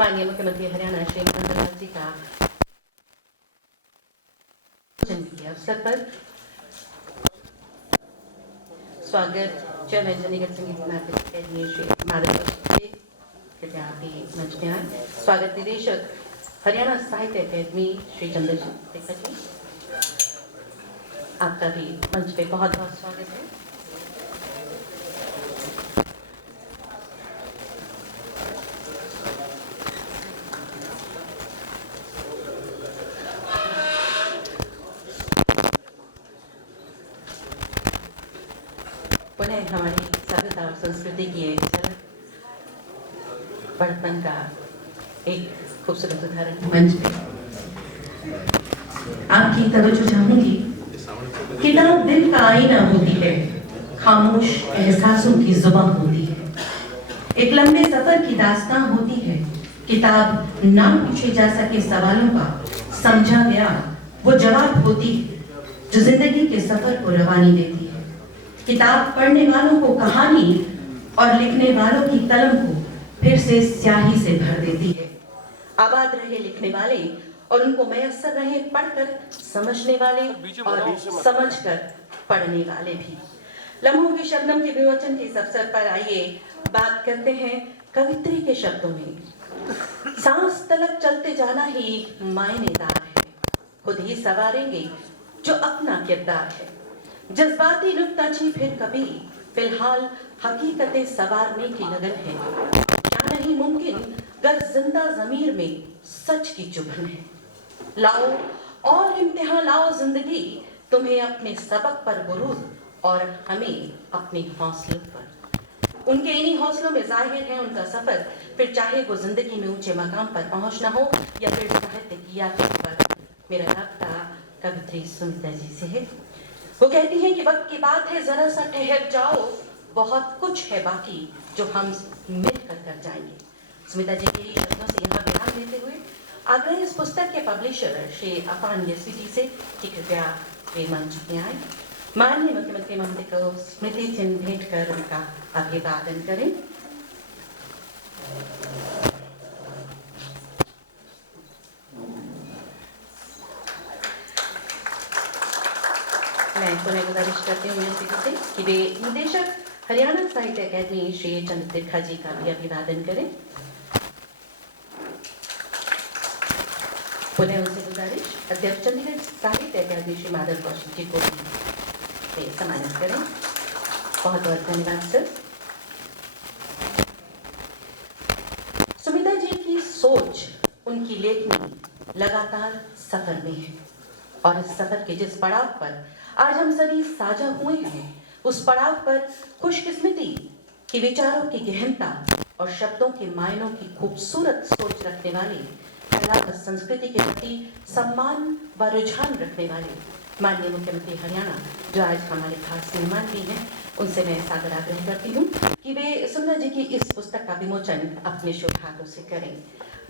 माननीय मुख्यमंत्री हरियाणा श्री मनोहर लाल जी का जन्मदिन के अवसर पर स्वागत चेयरमैन चंडीगढ़ संगीत नाटक अकेडमी श्री माधव जी, कृपया आप भी मंच में आए। स्वागत निदेशक हरियाणा साहित्य अकेडमी श्री चंद्रशेखर जी, आपका भी मंच पे बहुत बहुत स्वागत है। पुनः हमारी सभ्यता और संस्कृति की एक झलक बड़पन का एक खूबसूरत उदाहरण मंच पे आपकी तवज्जो चाहूंगी। किताब दिल का आईना होती है, खामोश एहसासों की जुबान होती है, एक लंबे सफर की दास्तां होती है। किताब ना पूछे जा सके सवालों का समझा गया वो जवाब होती है, जो जिंदगी के सफर को रवानी देती है। किताब पढ़ने वालों को कहानी और लिखने वालों की कलम को फिर से स्याही से भर देती है। आबाद रहे लिखने वाले और उनको मयस्सर रहे पढ़कर समझने वाले और समझकर पढ़ने वाले भी। लम्हों की शबनम के विमोचन के इस अवसर पर आइए बात करते हैं कवित्री के शब्दों में। सांस तलक चलते जाना ही मायनेदार है, खुद ही सवारेंगे जो अपना किरदार है। जज्बाती नुक्ताची फिर कभी, फिलहाल हकीकतें सवारने की लगन है। क्या नहीं मुमकिन गर जिंदा जमीर में सच की चुभन है। लाओ और इम्तिहान लाओ जिंदगी, तुम्हें अपने सबक पर गुरूर और हमें अपने हौसलों पर। उनके इन्हीं हौसलों में जाहिर है उनका सफर, फिर चाहे वो जिंदगी में ऊंचे मकाम पर पहुंचना हो या फिर साहित्य की यात्रा पर। मेरा रब्ता कवित्री सुमित्रा जी से है। वो कहती हैं कि वक्त की बात है, जरा सा ठहर जाओ, बहुत कुछ है बाकी जो हम मिलकर कर जाएंगे। सुमित्रा जी के शब्दों से यहाँ विराम देते हुए आग्रह इस पुस्तक के पब्लिशर श्री अपान यस्वी जी से कि कृपया वे मंच में आए। माननीय मुख्यमंत्री महोदय को स्मृति चिन्ह भेंट कर उनका अभिवादन करें। मैं पुनः गुजारिश करती हूँ से कि वे निदेशक हरियाणा साहित्य अकेडमी श्री चंद्रशेखर जी का भी अभिवादन करें। पुनः उनसे गुजारिश अध्यक्ष चंडीगढ़ साहित्य अकेडमी श्री माधव कौशिक जी को भी सम्मानित करें। बहुत बहुत धन्यवाद सर। सुमित्रा जी की सोच, उनकी लेखनी लगातार सफर में है और इस सफर के जिस पड़ाव पर आज हम सभी साझा हुए हैं, उस पड़ाव पर खुशकिस्मती की विचारों की गहनता और शब्दों के मायनों की खूबसूरत सोच रखने वाले, कला संस्कृति के प्रति सम्मान व रुझान रखने वाले माननीय मुख्यमंत्री हरियाणा जो आज हमारे खास मेहमान भी हैं, उनसे मैं सादर आग्रह करती हूँ कि वे सुमित्रा जी की इस पुस्तक का विमोचन अपने शुभ हाथों से करें।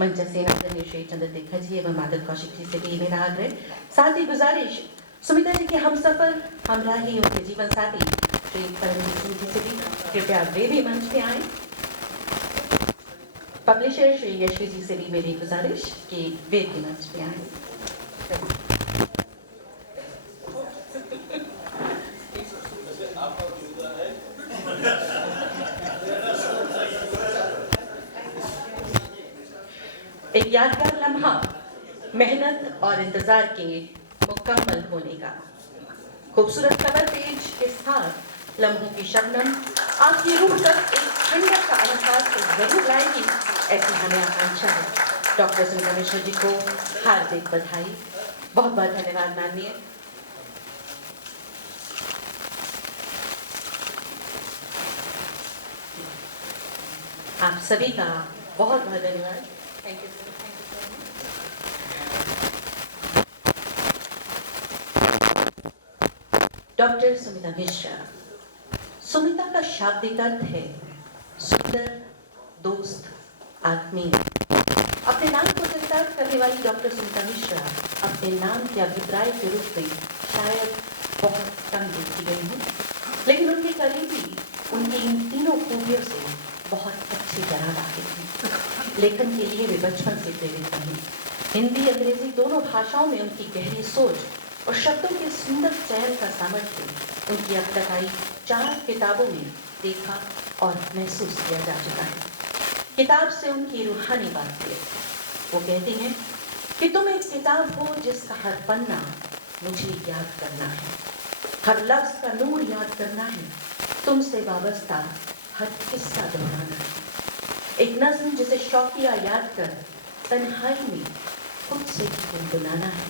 मंच से आदरणीय श्री चंद्रशेखर जी एवं माधव कौशिक जी से भी मेरा आग्रह, साथ ही गुजारिश सुमित्रा जी के हमसफर हमराही उनके जीवन साथी श्री परमजीत सिंह जी से भी कृपया वे भी मंच पे आए। पब्लिशर श्री यशवी जी से भी मेरी गुजारिश कि वे भी मंच पे आए। एक यादगार लम्हा मेहनत और इंतजार के मुकम्मल होने का। खूबसूरत कवर पेज के साथ लम्हों की शबनम आपकी रूह तक एक ठंडक का एहसास तो जरूर लाएगी, ऐसी हमें आकांक्षा है। डॉक्टर सुमित्रा मिश्र जी को हार्दिक बधाई। बहुत बहुत धन्यवाद माननीय। आप सभी का बहुत बहुत धन्यवाद। Thank you. Doctor Sumitra Mishra. Sumitra का शाब्दिक अर्थ है सुंदर, दोस्त, आत्मीय। अपने नाम को चरितार्थ करने वाली डॉक्टर सुमित्रा मिश्रा अपने नाम के अभिप्राय के रूप में शायद बहुत कम देखी गई हूँ, लेकिन उनके करीबी उनकी इन तीनों खूबियों से बहुत अच्छी तरह वाकिफ हैं। लेखन के लिए वे बचपन से प्रेरित रही। हिंदी अंग्रेजी दोनों भाषाओं में उनकी गहरी सोच और शब्दों के सुंदर चयन का सामर्थ्य उनकी अब तक आई 4 किताबों में देखा और महसूस किया जा चुका है। किताब से उनकी रूहानी बात है। वो कहती हैं कि तुम एक किताब हो जिसका हर पन्ना मुझे याद करना है, हर लफ्ज का नूर याद करना है, तुमसे वाबस्ता हर किस्सा दोहराना है। एक नज़्म जिसे शौकिया याद कर तन्हाई में खुद से गुनगुनाना है,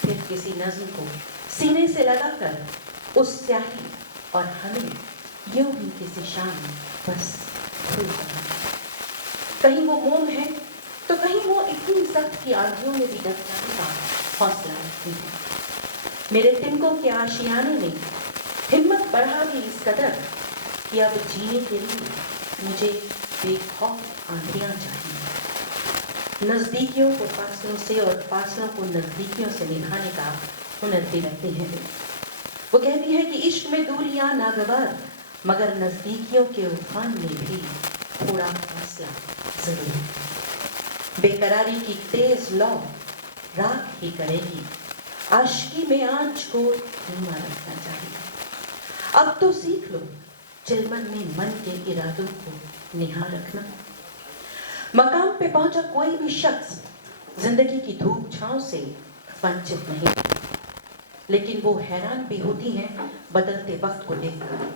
फिर किसी नज़्म को सीने से लगाकर उस स्याही और हमें यूं ही किसी शाम बस भूल जाना। कहीं वो मोम है तो कहीं वो इतनी सख्त की आंधियों में भी डट जाने का हौसला रखती है। मेरे तिनकों के आशियाने में हिम्मत बढ़ा दी इस कदर कि अब जीने के लिए मुझे बेखौफ आंधियां चाहिए। नज़दीकियों को फासलों से और फासलों को नज़दीकियों से निभाने का हुनर भी रखती हैं। वो कहती है कि इश्क में दूरियां नागवार, मगर नज़दीकियों के उफान में भी थोड़ा फासला जरूर। बेकरारी की तेज लौ राख ही करेगी, आशिकी में आंच को धीमा रखना चाहिए। अब तो सीख लो चिलमन में मन के इरादों को निहार रखना। मकाम पे पहुंचा कोई भी शख्स जिंदगी की धूप छांव से वंचित नहीं, लेकिन वो हैरान भी होती हैं बदलते वक्त को देखकर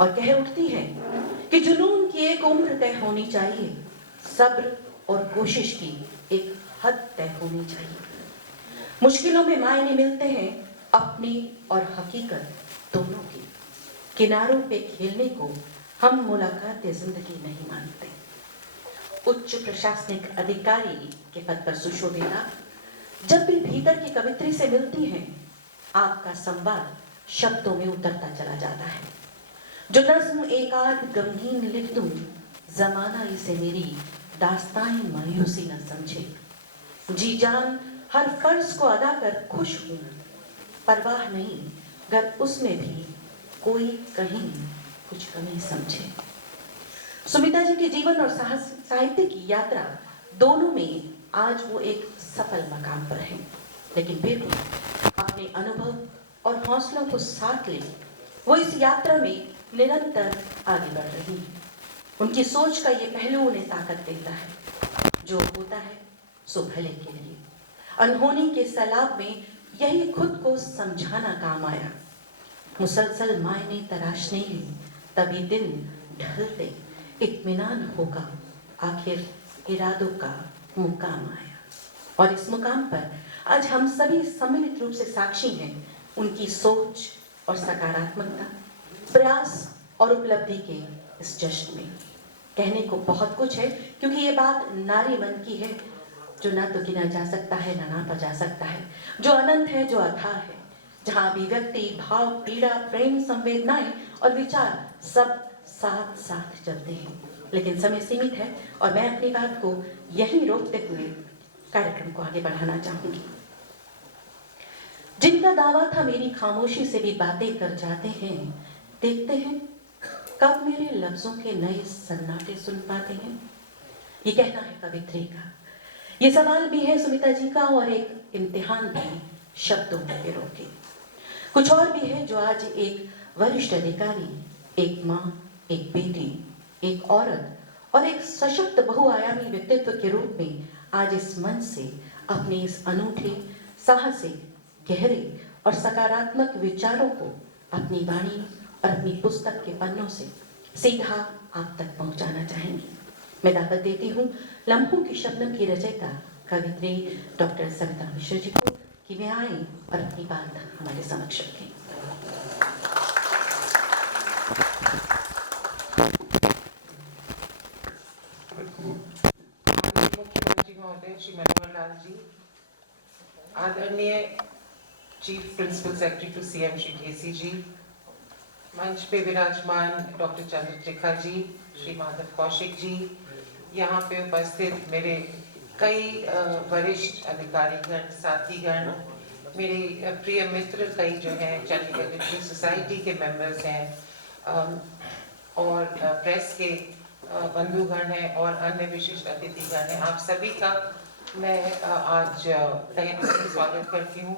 और कह उठती हैं कि जुनून की एक उम्र तय होनी चाहिए, सब्र और कोशिश की एक हद तय होनी चाहिए। मुश्किलों में मायने मिलते हैं अपनी और हकीकत दोनों की। किनारों पे खेलने को हम मुलाकात जिंदगी नहीं मानते। उच्च प्रशासनिक अधिकारी के पद पर सुशोभिता जब भी भीतर की कवित्री से मिलती हैं, आपका संवाद शब्दों में उतरता चला जाता है। जो नज्म एक आध गमगीन लिख दूं, जमाना इसे मेरी दास्तान मायूसी न समझे। जी जान हर फर्ज को अदा कर खुश हूं, परवाह नहीं गर उसमें भी कोई कहीं कुछ कमी समझे। सुमिता जी के जीवन और साहित्य की यात्रा दोनों में आज वो एक सफल मकाम पर हैं, लेकिन फिर भी अपने अनुभव और हौसलों को साथ ले वो इस यात्रा में निरंतर आगे बढ़ रही है। उनकी सोच का ये पहलू उन्हें ताकत देता है, जो होता है सो भले के लिए। अनहोनी के सैलाब में यही खुद को समझाना काम आया। मुसलसल मायने तराशने ही तभी दिन ढलते इत्मीनान होगा, आखिर इरादों का मुकाम आया। और इस मुकाम पर आज हम सभी सम्मिलित रूप से साक्षी हैं उनकी सोच और सकारात्मकता, प्रयास और उपलब्धि के इस जश्न में। कहने को बहुत कुछ है, क्योंकि ये बात नारी मन की है, जो ना तो गिना जा सकता है ना नापा जा सकता है, जो अनंत है, जो अथाह है, जहाँ अभिव्यक्ति, भाव, पीड़ा, प्रेम, संवेदनाएं और विचार सब साथ साथ चलते हैं। लेकिन समय सीमित है और मैं अपनी बात को यहीं रोकते हुए कार्यक्रम को आगे बढ़ाना चाहूंगी। जिनका दावा था मेरी खामोशी से भी बातें कर जाते हैं, देखते हैं कब मेरे लफ्जों के नए सन्नाटे सुन पाते हैं। ये कहना है कवित्री का, ये सवाल भी है सुमिता जी का और एक इम्तिहान भी शब्दों के रोके। कुछ और भी है जो आज एक वरिष्ठ अधिकारी, एक माँ, एक बेटी, एक औरत और एक सशक्त बहुआयामी व्यक्तित्व के रूप में आज इस मंच से अपने इस अनूठे, साहसिक, गहरे और सकारात्मक विचारों को अपनी वाणी और अपनी पुस्तक के पन्नों से सीधा आप तक पहुंचाना चाहेंगी। मैं दावत देती हूँ लम्हों की शबनम की रचयिता कवित्री डॉक्टर सविता मिश्र जी को कि वे आए और अपनी बात हमारे समक्ष रखें। मुख्यमंत्री महोदय श्री मनोहर लाल जी, आदरणीय chief principal secretary to CM Shri Dhesi ji, मंच पे विराजमान डॉक्टर चंद्रशिखा जी, श्री माधव कौशिक जी, यहाँ पे उपस्थित मेरे कई वरिष्ठ अधिकारीगण, साथीगण, मेरे प्रिय मित्र कई जो हैं चंडीगढ़ लिटरेरी सोसाइटी के मेंबर्स हैं और प्रेस के बंधुगण हैं और अन्य विशिष्ट अतिथिगण हैं, आप सभी का मैं आज तहे दिल से स्वागत करती हूँ।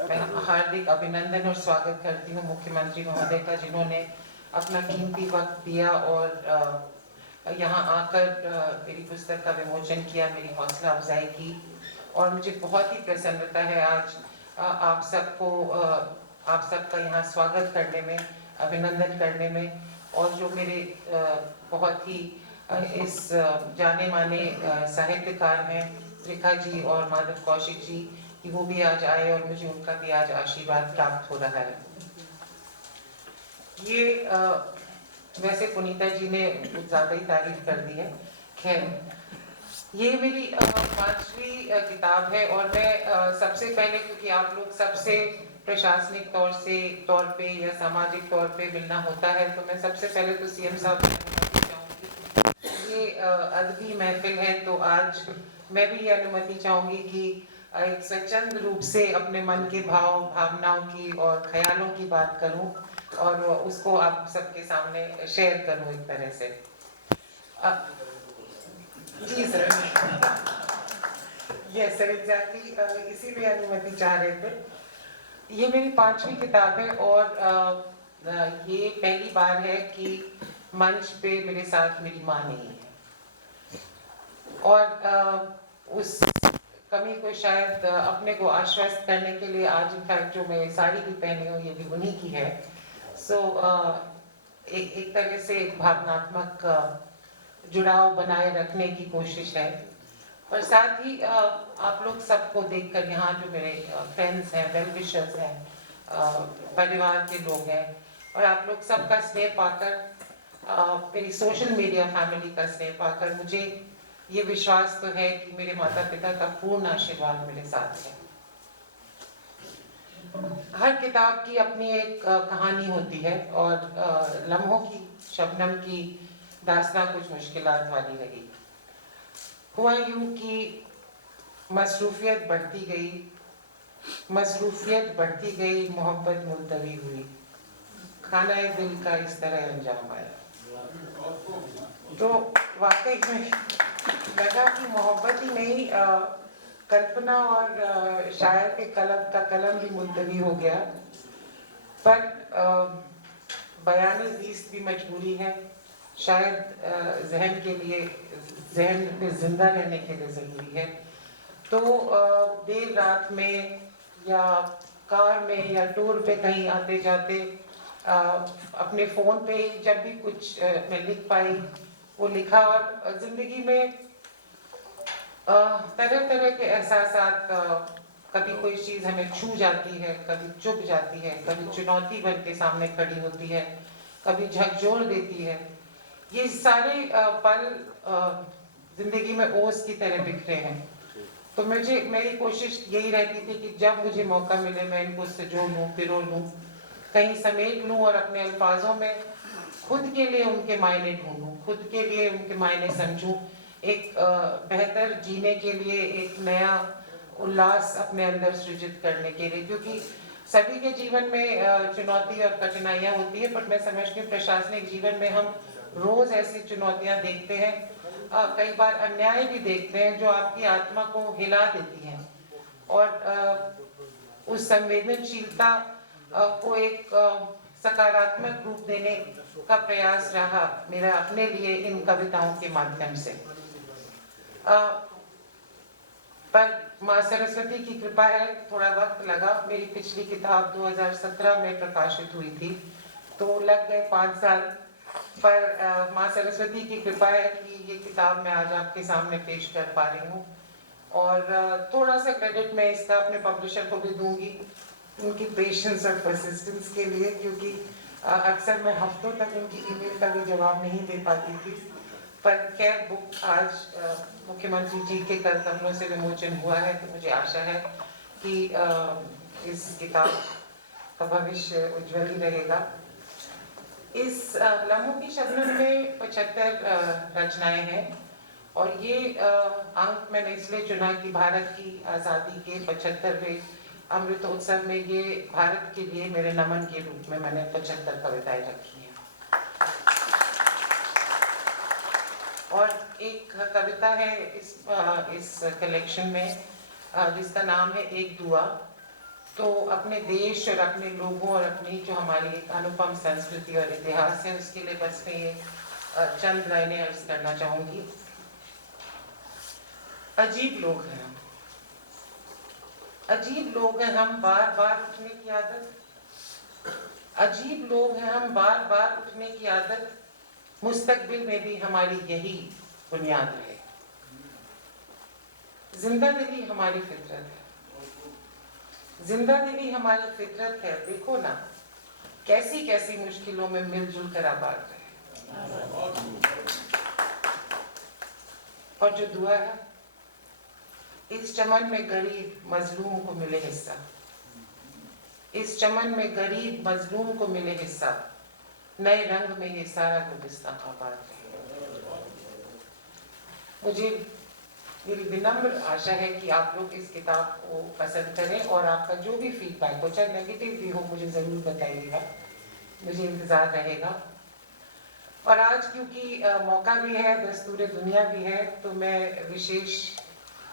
मैं हार्दिक अभिनंदन और स्वागत करती हूँ मुख्यमंत्री महोदय का, जिन्होंने अपना कीमती वक्त दिया और यहाँ आकर मेरी पुस्तक का विमोचन किया, मेरी हौसला अफजाई की। और मुझे बहुत ही प्रसन्नता है आज आप सबका यहाँ स्वागत करने में, अभिनंदन करने में। और जो मेरे बहुत ही इस जाने माने साहित्यकार हैं त्रिखा जी और माधव कौशिक जी, कि वो भी आज आए और मुझे उनका भी आज आशीर्वाद प्राप्त हो रहा है। ये वैसे पुनीता जी ने कुछ ज़्यादा ही तारीफ कर दी है। खैर, ये मेरी 5वीं किताब है और मैं सबसे पहले, क्योंकि आप लोग सबसे प्रशासनिक तौर पे या सामाजिक तौर पे मिलना होता है, तो मैं सबसे पहले तो सीएम साहब को अनुमति चाहूँगी। ये अदबी महफिल है, तो आज मैं भी ये अनुमति चाहूँगी कि एक स्वच्छंद रूप से अपने मन के भावनाओं की और ख्यालों की बात करूँ और उसको आप सबके सामने शेयर करूँ एक तरह से। जी सर, यस सर, एग्जैक्टली इसीलिए अनुमति चाह रहे थे। ये मेरी 5वीं किताब है और ये पहली बार है कि मंच पे मेरे साथ मेरी माँ नहीं है, और उस कमी को शायद अपने को आश्वस्त करने के लिए आज इनफैक्ट जो मैं साड़ी भी पहनी हूँ ये भी उन्हीं की है। सो एक तरह से एक भावनात्मक जुड़ाव बनाए रखने की कोशिश है। और साथ ही आप लोग सबको देखकर, यहाँ जो मेरे फ्रेंड्स हैं, वेल विशर्स हैं, परिवार के लोग हैं, और आप लोग सबका स्नेह पाकर, मेरी सोशल मीडिया फैमिली का स्नेह पाकर मुझे ये विश्वास तो है कि मेरे माता पिता का पूर्ण आशीर्वाद मेरे साथ है। हर किताब की अपनी एक कहानी होती है और लम्हों की शबनम की दास्तां कुछ मुश्किलात वाली रही। हुआ यूं कि मसरूफियत बढ़ती गई, मोहब्बत मुलतवी हुई, खाना दिल का इस तरह अंजाम आया। तो वाकई में लगा कि मोहब्बत ही नहीं, कल्पना और शायर के कलम भी मुलतवी हो गया। पर बयान ज़ीस्त भी मजबूरी है, शायद जहन पे जिंदा रहने के लिए ज़रूरी है। तो देर रात में या कार में या टूर पे कहीं आते जाते अपने फ़ोन पे जब भी कुछ मैं लिख पाई वो लिखा। और ज़िंदगी में तरह तरह के एहसासात, कभी कोई चीज़ हमें छू जाती है, कभी चुभ जाती है, कभी चुनौती बन के सामने खड़ी होती है, कभी झकझोर देती है। ये सारे पल जिंदगी में ओस की तरह बिखरे हैं। तो मेरी कोशिश यही रहती थी कि जब मुझे मौका मिले मैं इनको सजो लूँ, पिरो लूँ, कहीं समेट लूँ और अपने अल्फाजों में खुद के लिए उनके मायने ढूंढूं, खुद के लिए उनके मायने समझूं, एक बेहतर जीने के लिए एक नया उल्लास अपने अंदर सृजित करने के लिए। क्योंकि सभी के जीवन में चुनौती और कठिनाइयाँ होती है, पर मैं समझती हूँ प्रशासनिक जीवन में हम रोज ऐसी चुनौतियाँ देखते हैं, कई बार अन्याय भी देखते हैं जो आपकी आत्मा को हिला देती हैं। और उस संवेदनशीलता को एक सकारात्मक रूप देने का प्रयास रहा मेरा अपने लिए इन कविताओं के माध्यम से। पर माँ सरस्वती की कृपा है, थोड़ा वक्त लगा। मेरी पिछली किताब 2017 में प्रकाशित हुई थी, तो लग गए 5 साल। पर माँ सरस्वती की कृपा है कि ये किताब मैं आज आपके सामने पेश कर पा रही हूँ। और थोड़ा सा क्रेडिट मैं इसका अपने पब्लिशर को भी दूंगी, उनकी पेशेंस और परसिस्टेंस के लिए, क्योंकि अक्सर मैं हफ्तों तक उनकी ईमेल का भी जवाब नहीं दे पाती थी। पर खैर बुक आज मुख्यमंत्री जी के कर कमलों से विमोचन हुआ है, तो मुझे आशा है कि इस किताब का भविष्य उज्जवल ही रहेगा। इस लम्हों की शबनम में 75 रचनाएं हैं और ये अंक मैंने इसलिए चुना कि भारत की आज़ादी के 75वें अमृतोत्सव में ये भारत के लिए मेरे नमन के रूप में मैंने 75 कविताएं रखी हैं। और एक कविता है इस कलेक्शन में जिसका नाम है एक दुआ। तो अपने देश और अपने लोगों और अपनी जो हमारी एक अनुपम संस्कृति और इतिहास है उसके लिए बस मैं ये चंद लाइनें अर्ज करना चाहूँगी। अजीब लोग हैं हम, अजीब लोग हैं हम, बार बार उठने की आदत। अजीब लोग हैं हम, बार बार उठने की आदत। मुस्तकबिल में भी हमारी यही बुनियाद है। जिंदा दिली हमारी फितरत है, जिंदा दिली हमारी फितरत है। देखो ना कैसी कैसी मुश्किलों में मिलजुल कर आबाद रहे। और जो दुआ है, इस चमन में गरीब मजलूम को मिले हिस्सा, इस चमन में गरीब मजलूम को मिले हिस्सा। नए रंग में ये सारा गुलिस्तां आबाद रहे। मुझे मेरी विनम्र आशा है कि आप लोग इस किताब को पसंद करें और आपका जो भी फीडबैक हो, चाहे नेगेटिव भी हो, मुझे ज़रूर बताइएगा, मुझे इंतज़ार रहेगा। और आज क्योंकि मौका भी है, दस्तूर दुनिया भी है, तो मैं विशेष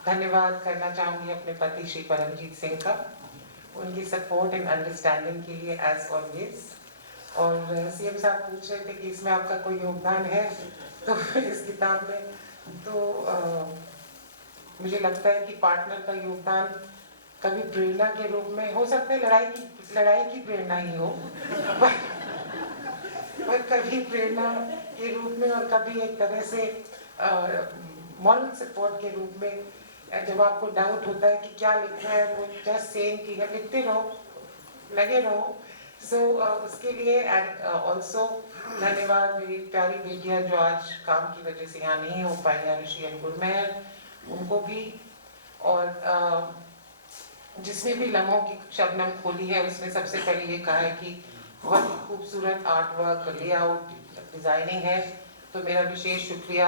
धन्यवाद करना चाहूँगी अपने पति श्री परमजीत सिंह का, उनकी सपोर्ट एंड अंडरस्टैंडिंग के लिए एज ऑलवेज। और सीएम साहब पूछ रहे थे कि इसमें आपका कोई योगदान है तो इस किताब में, तो मुझे लगता है कि पार्टनर का योगदान कभी प्रेरणा के रूप में हो सकता है, लड़ाई की प्रेरणा ही हो पर कभी प्रेरणा के रूप में और कभी एक तरह से मॉरल सपोर्ट के रूप में। जब आपको डाउट होता है कि क्या लिखना है, वो जस्ट सेम कि लिखते रहो, लगे रहो। सो उसके लिए एंड ऑल्सो धन्यवाद मेरी प्यारी बेटियां जो आज काम की वजह से यहाँ नहीं हो पाई, आरुषि एंड गुरमेहर, उनको भी। और जिसने भी लम्हों की शबनम खोली है उसने सबसे पहले ये कहा है कि बहुत ही खूबसूरत आर्ट वर्क, लेआउट, डिजाइनिंग है। तो मेरा विशेष शुक्रिया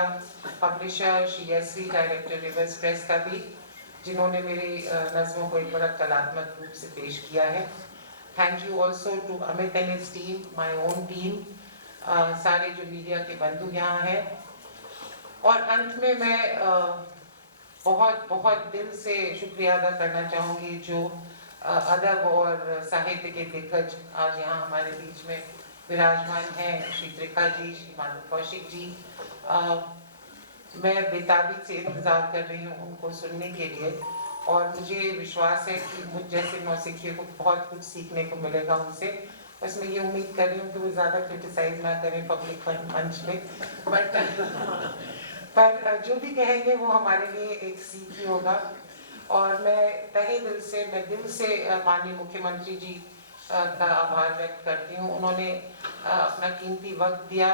publisher Shri Yashvi, director reverse press का भी, जिन्होंने मेरे नज़मों को एक बड़ा कलात्मक रूप से पेश किया है। Thank you also to Amit and his team, my own team, सारे जो मीडिया के बंधु यहाँ हैं। और अंत में मैं बहुत बहुत दिल से शुक्रिया अदा करना चाहूँगी जो अदब और साहित्य के दिग्गज आज यहाँ हमारे बीच में विराजमान हैं, श्री त्रिखा जी, श्री माधव कौशिक जी। मैं बेताबी से इंतज़ार कर रही हूँ उनको सुनने के लिए, और मुझे विश्वास है कि मुझ जैसे नौसिखियों को बहुत कुछ सीखने को मिलेगा उनसे। बस मैं ये उम्मीद कर रही हूँ कि वो ज़्यादा क्रिटिसाइज ना करें पब्लिक मंच में, पर जो भी कहेंगे वो हमारे लिए एक सीख ही होगा। और मैं तहे दिल से, मैं दिल से माननीय मुख्यमंत्री जी का आभार व्यक्त करती हूँ। उन्होंने अपना कीमती वक्त दिया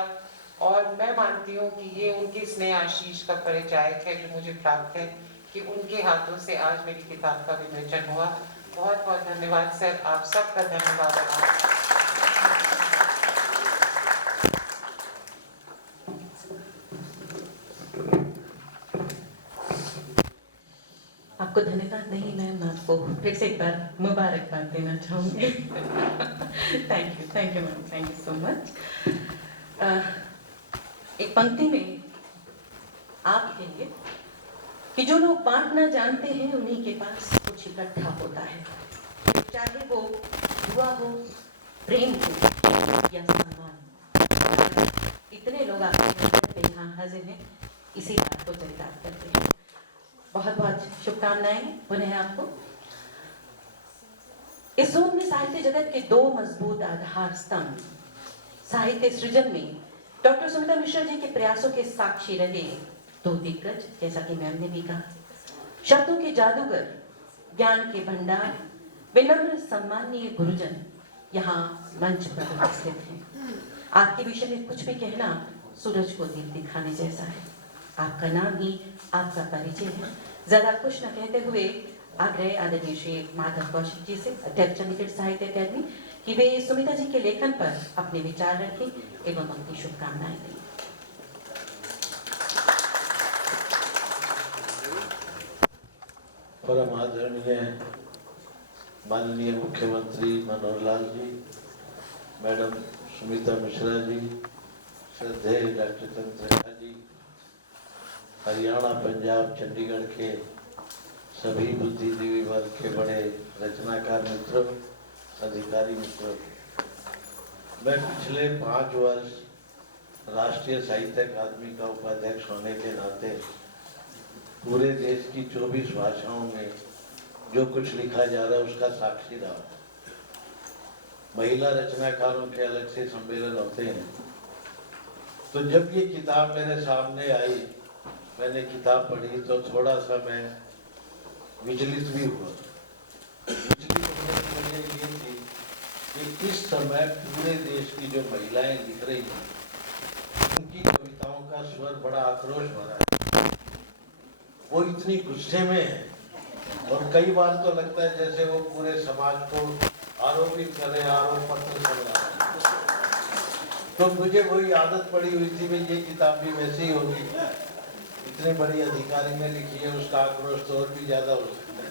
और मैं मानती हूँ कि ये उनके स्नेह आशीष का परिचायक है जो मुझे प्राप्त है कि उनके हाथों से आज मेरी किताब का विमोचन हुआ। बहुत बहुत धन्यवाद सर, आप सबका धन्यवाद। आपको धन्यवाद नहीं मैम, आपको फिर से एक बार मुबारकबाद देना चाहूँगी। Thank you ma'am, thank you so much. एक पंक्ति में आप कहेंगे कि जो लोग बांटना जानते हैं उन्हीं के पास कुछ इकट्ठा होता है, चाहे वो दुआ हो, प्रेम हो या सम्मान। इतने लोग आपके यहाँ हाजिर हैं, इसी बात को चरितार्थ करते हैं। बहुत बहुत शुभकामनाएं पुनः आपको। इस जोन में साहित्य जगत के दो मजबूत आधार स्तंभ साहित्य सृजन में डॉक्टर सुमित्रा मिश्रा जी के प्रयासों के साक्षी रहे दो दिग्गज, जैसा कि मैम ने भी कहा, शब्दों के जादूगर, ज्ञान के भंडार, विनम्र सम्माननीय गुरुजन यहाँ मंच पर उपस्थित हैं। आपके विषय में कुछ भी कहना सूरज को दीप दिखाने जैसा है। आपका नाम ही आपका परिचय है। ज्यादा कुछ न कहते हुए आग्रह आदरणीय श्री माधव कौशिक जी से, अध्यक्ष चंडीगढ़ साहित्य अकादमी, कि वे सुमित्रा जी के लेखन पर अपने विचार रखें एवं उनकी शुभकामनाएं दें। परम आदरणीय माननीय मुख्यमंत्री मनोहर लाल जी, मैडम सुमित्रा मिश्रा जी, श्रद्धेय डॉक्टर चंद्र त्रिखा जी, हरियाणा, पंजाब, चंडीगढ़ के सभी बुद्धिजीवी वर्ग के बड़े रचनाकार मित्रों, अधिकारी मित्रों, मैं पिछले 5 वर्ष राष्ट्रीय साहित्य अकादमी का उपाध्यक्ष होने के नाते पूरे देश की 24 भाषाओं में जो कुछ लिखा जा रहा है उसका साक्षी रहा। महिला रचनाकारों के अलग से सम्मेलन होते हैं, तो जब ये किताब मेरे सामने आई, मैंने किताब पढ़ी तो थोड़ा सा मैं विचलित भी हुआ। विचलित होने की वजह ये थी कि इस समय पूरे देश की जो महिलाएं लिख रही हैं, उनकी कविताओं का स्वर बड़ा आक्रोश भरा है। वो इतनी गुस्से में है और कई बार तो लगता है जैसे वो पूरे समाज को आरोपित कर रहे, आरोप पत्र सुना रहे। तो मुझे वही आदत पड़ी हुई थी कि ये किताब भी वैसे ही होगी, इतनी बड़ी अधिकारी ने लिखी है, उसका आक्रोश तो और भी ज्यादा हो सकता है।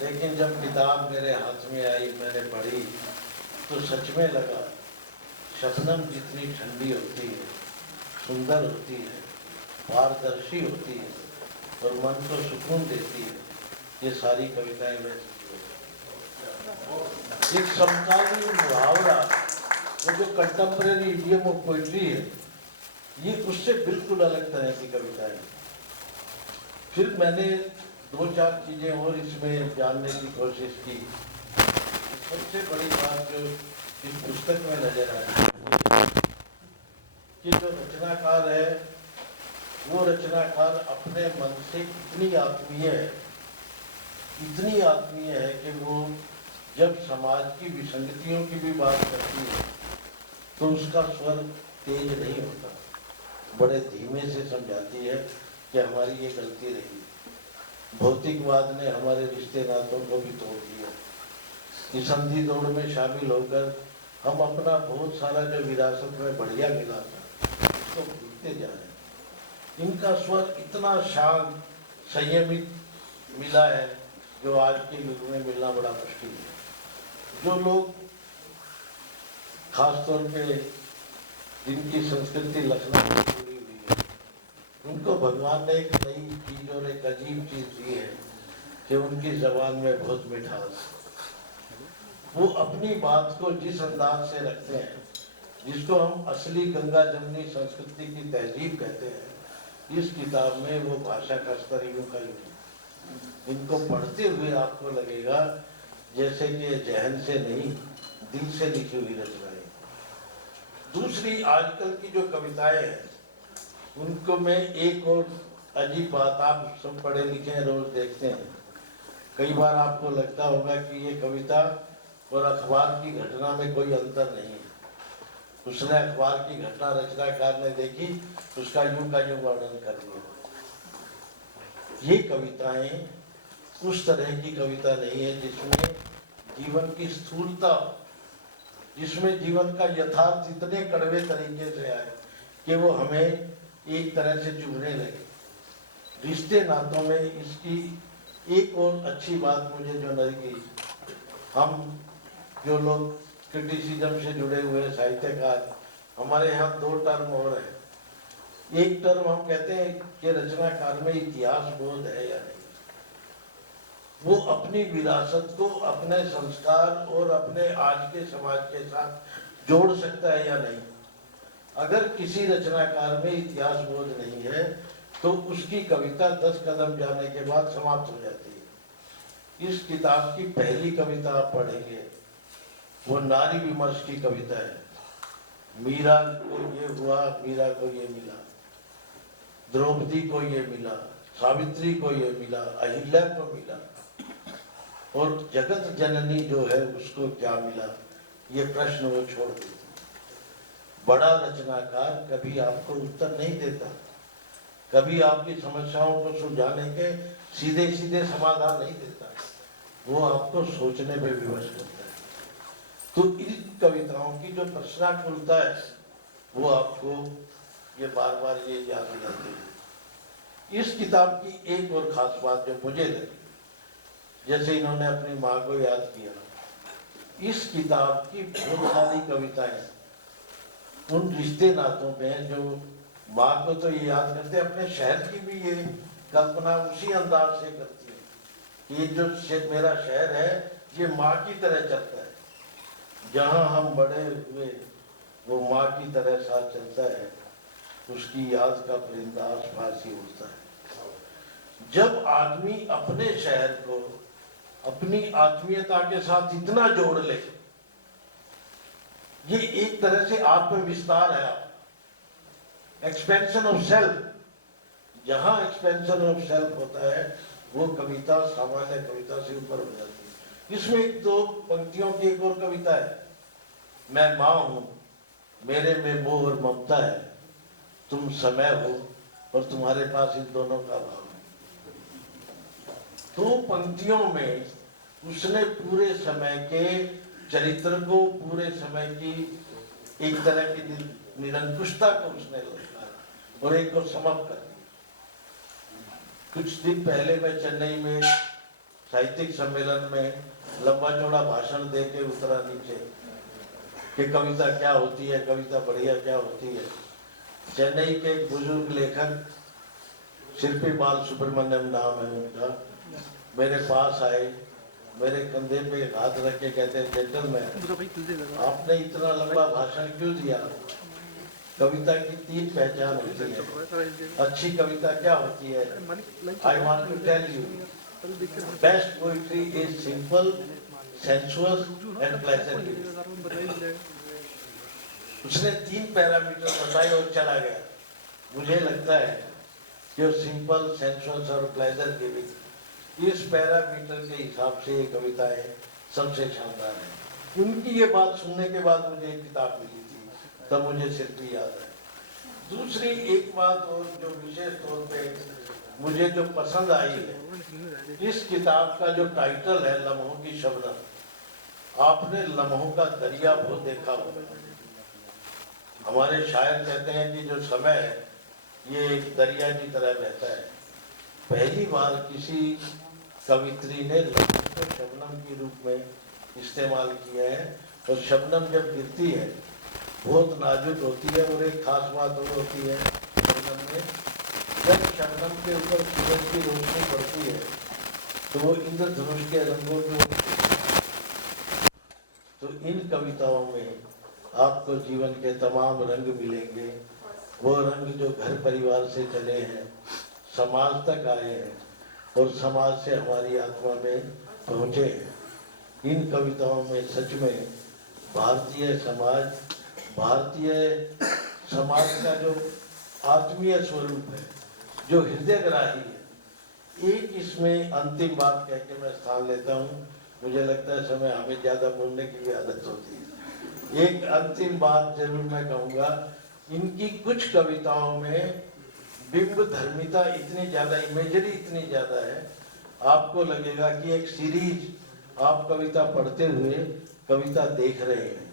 लेकिन जब किताब मेरे हाथ में आई, मैंने पढ़ी, तो सच में लगा शबनम जितनी ठंडी होती है, सुंदर होती है, पारदर्शी होती है और मन को सुकून देती है, ये सारी कविताएं वैसी होती हैं। एक समकालीन मुहावरा, वो जो कंटेम्परेरी इडियम ऑफ पोइट्री है, ये उससे बिल्कुल अलग तरह की कविताएं। फिर मैंने 2-4 चीजें और इसमें जानने की कोशिश की। सबसे बड़ी बात जो इस पुस्तक में नजर आई कि जो रचनाकार है, वो रचनाकार अपने मन से इतनी आत्मीय है कि वो जब समाज की विसंगतियों की भी बात करती है तो उसका स्वर तेज नहीं होता, बड़े धीमे से समझाती है कि हमारी ये गलती रही। भौतिकवाद ने हमारे रिश्ते नातों को भी तोड़ दिया। इस अंधी दौड़ में शामिल होकर हम अपना बहुत सारा जो विरासत में बढ़िया मिला था उसको भूलते जा रहे हैं। इनका स्वर इतना शांत, संयमित मिला है जो आज के युग में मिलना बड़ा मुश्किल है। जो लोग खासतौर पे जिनकी संस्कृति लखनऊ से जुड़ी हुई है, उनको भगवान ने एक नई चीज और एक अजीब चीज दी है कि उनकी जबान में बहुत मिठास। वो अपनी बात को जिस अंदाज से रखते हैं, जिसको हम असली गंगा जमनी संस्कृति की तहजीब कहते हैं, इस किताब में वो भाषा का स्तर यूं का यूं। इनको पढ़ते हुए आपको लगेगा जैसे कि जहन से नहीं, दिल से लिखी हुई रचनाएं। दूसरी, आजकल की जो कविताएं हैं उनको मैं एक और अजीब बात, आप सब पढ़े लिखे हैं, रोज देखते हैं, कई बार आपको लगता होगा कि ये कविता और अखबार की घटना में कोई अंतर नहीं है। उसने अखबार की घटना रचनाकार ने देखी, उसका यूं का यूं वर्णन कर दिया। ये कविताएं उस तरह की कविता नहीं है जिसमें जीवन की स्थूलता, जिसमें जीवन का यथार्थ इतने कड़वे तरीके से आए कि वो हमें एक तरह से चुभने लगे। रिश्ते नातों में इसकी एक और अच्छी बात मुझे जो लगी, हम जो लोग क्रिटिसिज्म से जुड़े हुए साहित्यकार, हमारे यहाँ 2 टर्म और है। एक टर्म हम कहते हैं कि रचनाकार में इतिहास बोध है या नहीं, वो अपनी विरासत को अपने संस्कार और अपने आज के समाज के साथ जोड़ सकता है या नहीं। अगर किसी रचनाकार में इतिहास बोध नहीं है तो उसकी कविता 10 कदम जाने के बाद समाप्त हो जाती है। इस किताब की पहली कविता आप पढ़ेंगे, वो नारी विमर्श की कविता है। मीरा को ये हुआ, मीरा को ये मिला, द्रौपदी को ये मिला, सावित्री को ये मिला, अहिल्या को मिला, और जगत जननी जो है उसको क्या मिला, ये प्रश्न वो छोड़ देती। बड़ा रचनाकार कभी आपको उत्तर नहीं देता, कभी आपकी समस्याओं को सुलझाने के सीधे सीधे समाधान नहीं देता, वो आपको सोचने पे विवश करता है। तो इन कविताओं की जो प्रश्नाकुलता है वो आपको ये बार बार ये याद दिलाती है। इस किताब की एक और खास बात जो मुझे लगी, जैसे इन्होंने अपनी माँ को याद किया, इस किताब की बहुत सारी कविताएं उन रिश्ते नातों में जो माँ को तो ये याद करते, अपने शहर की भी ये कल्पना उसी अंदाज से करती है कि ये जो मेरा शहर है ये माँ की तरह चलता है, जहाँ हम बड़े हुए वो माँ की तरह साथ चलता है, उसकी याद का परिंदा आसपास ही उड़ता है। जब आदमी अपने शहर को अपनी आत्मीयता के साथ इतना जोड़ ले, ये एक तरह से आत्मविस्तार है, एक्सपेंशन ऑफ सेल्फ। जहां एक्सपेंशन ऑफ सेल्फ होता है वो कविता सामान्य कविता से ऊपर हो जाती है। इसमें एक दो पंक्तियों की एक और कविता है, मैं माँ हूं मेरे में मोह और ममता है, तुम समय हो और तुम्हारे पास इन दोनों का भाव है। दो पंक्तियों में उसने पूरे समय के चरित्र को, पूरे समय की एक तरह की निरंकुशता को उसने लौटाया और एक को समाप्त कर दिया। कुछ दिन पहले मैं चेन्नई में साहित्यिक सम्मेलन में लंबा चौड़ा भाषण दे के उतरा नीचे कि कविता क्या होती है, कविता बढ़िया क्या होती है। चेन्नई के एक बुजुर्ग लेखक शिल्पी बाल सुब्रमण्यम नाम है उनका, मेरे पास आए, मेरे कंधे पे हाथ रख के कहते हैं, जेंटलमैन आपने इतना लंबा भाषण क्यों दिया? कविता की 3 पहचान होती है। अच्छी कविता क्या होती है? I want to tell you, best poetry is simple, sensuous and pleasant. उसने 3 पैरामीटर बताए और चला गया। मुझे लगता है कि सिंपल, सेंसुअस और प्लेजर गिविंग, इस पैरामीटर के हिसाब से ये कविताएं सबसे शानदार है। उनकी ये बात सुनने के बाद मुझे एक किताब मिली थी, तब मुझे शिल्पी याद है। दूसरी एक बात और जो विशेष तौर पे मुझे जो पसंद आई है, इस किताब का जो टाइटल है लम्हों की शबनम। आपने लम्हों का दरिया बहुत देखा होगा। हमारे शायर कहते हैं कि जो समय है ये एक दरिया की तरह बहता है। पहली बार किसी कवित्री ने लम्हों को शबनम के रूप में इस्तेमाल किया है। और शबनम जब गिरती है बहुत नाजुक होती है। और एक खास बात और होती है शबनम में, जब शबनम के ऊपर सूरज की रोशनी पड़ती है तो वो इंद्रधनुष के रंगों को, तो इन कविताओं में आपको जीवन के तमाम रंग मिलेंगे। वो रंग जो घर परिवार से चले हैं, समाज तक आए हैं और समाज से हमारी आत्मा में पहुँचे हैं। इन कविताओं में सच में भारतीय समाज का जो आत्मीय स्वरूप है, जो हृदयग्राही है। एक इसमें अंतिम बात कह के मैं स्थान लेता हूँ। मुझे लगता है समय हमें ज़्यादा बोलने की भी आदत होती है। एक अंतिम बात जरूर मैं कहूँगा, इनकी कुछ कविताओं में बिंब धर्मिता इतनी ज़्यादा, इमेजरी इतनी ज़्यादा है, आपको लगेगा कि एक सीरीज आप कविता पढ़ते हुए कविता देख रहे हैं।